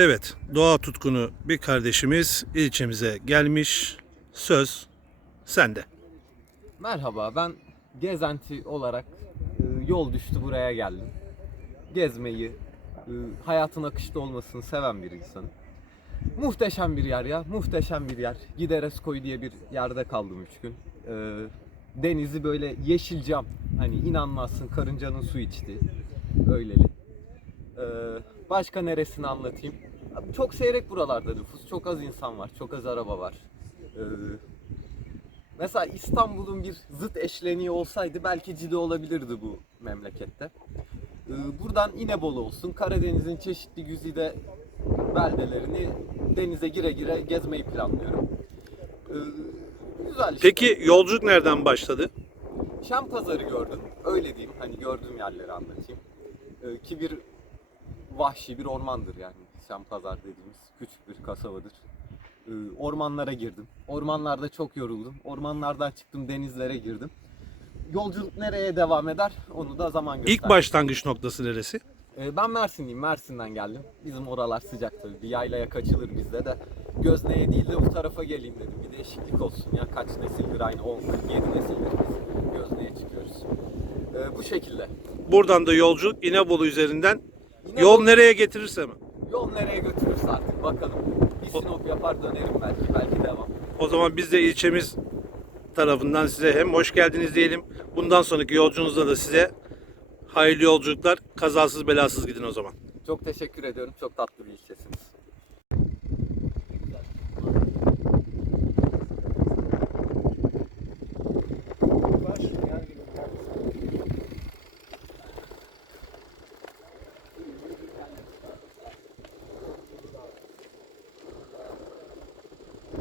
Evet, doğa tutkunu bir kardeşimiz ilçemize gelmiş. Söz sende. Merhaba, ben gezenti olarak e, yol düştü buraya geldim. Gezmeyi, e, hayatın akışta olmasını seven bir insanım. Muhteşem bir yer ya, muhteşem bir yer. Gidereskoy diye bir yerde kaldım üç gün. E, denizi böyle yeşil cam, hani inanmazsın karıncanın su içtiği, öyleli. Başka neresini anlatayım? Çok seyrek buralarda nüfus, çok az insan var, çok az araba var. E, Mesela İstanbul'un bir zıt eşleniği olsaydı belki Cide olabilirdi bu memlekette. Ee, Buradan İnebolu olsun, Karadeniz'in çeşitli güzide beldelerini denize gire gire gezmeyi planlıyorum. Ee, Güzel işte. Peki yolculuk nereden başladı? Şam pazarı gördüm. Öyle diyeyim. Hani gördüğüm yerleri anlatayım. Ee, ki bir vahşi bir ormandır yani. Şam pazar dediğimiz küçük bir kasabadır. Ee, ormanlara girdim. Ormanlarda çok yoruldum. Ormanlardan çıktım denizlere girdim. Yolculuk nereye devam eder onu da zaman gösterir. İlk başlangıç noktası neresi? Ee, ben Mersinliyim. Mersin'den geldim. Bizim oralar sıcak tabii. Bir yaylaya kaçılır bizde de. Gözne'ye değil de bu tarafa geleyim dedim. Bir değişiklik olsun ya. Kaç nesildir aynı 10 47 nesildir biz Gözne'ye çıkıyoruz. Ee, bu şekilde. Buradan da yolculuk İnebolu üzerinden Yine yol nereye getirirse mi? Yol nereye götürürse artık bakalım. Bir sinop yapar dönerim belki. Belki devam. O zaman biz de ilçemiz tarafından size hem hoş geldiniz diyelim. Bundan sonraki yolculuğunuzda da size hayırlı yolculuklar. Kazasız belasız gidin o zaman. Çok teşekkür ediyorum. Çok tatlı bir ilçesiniz.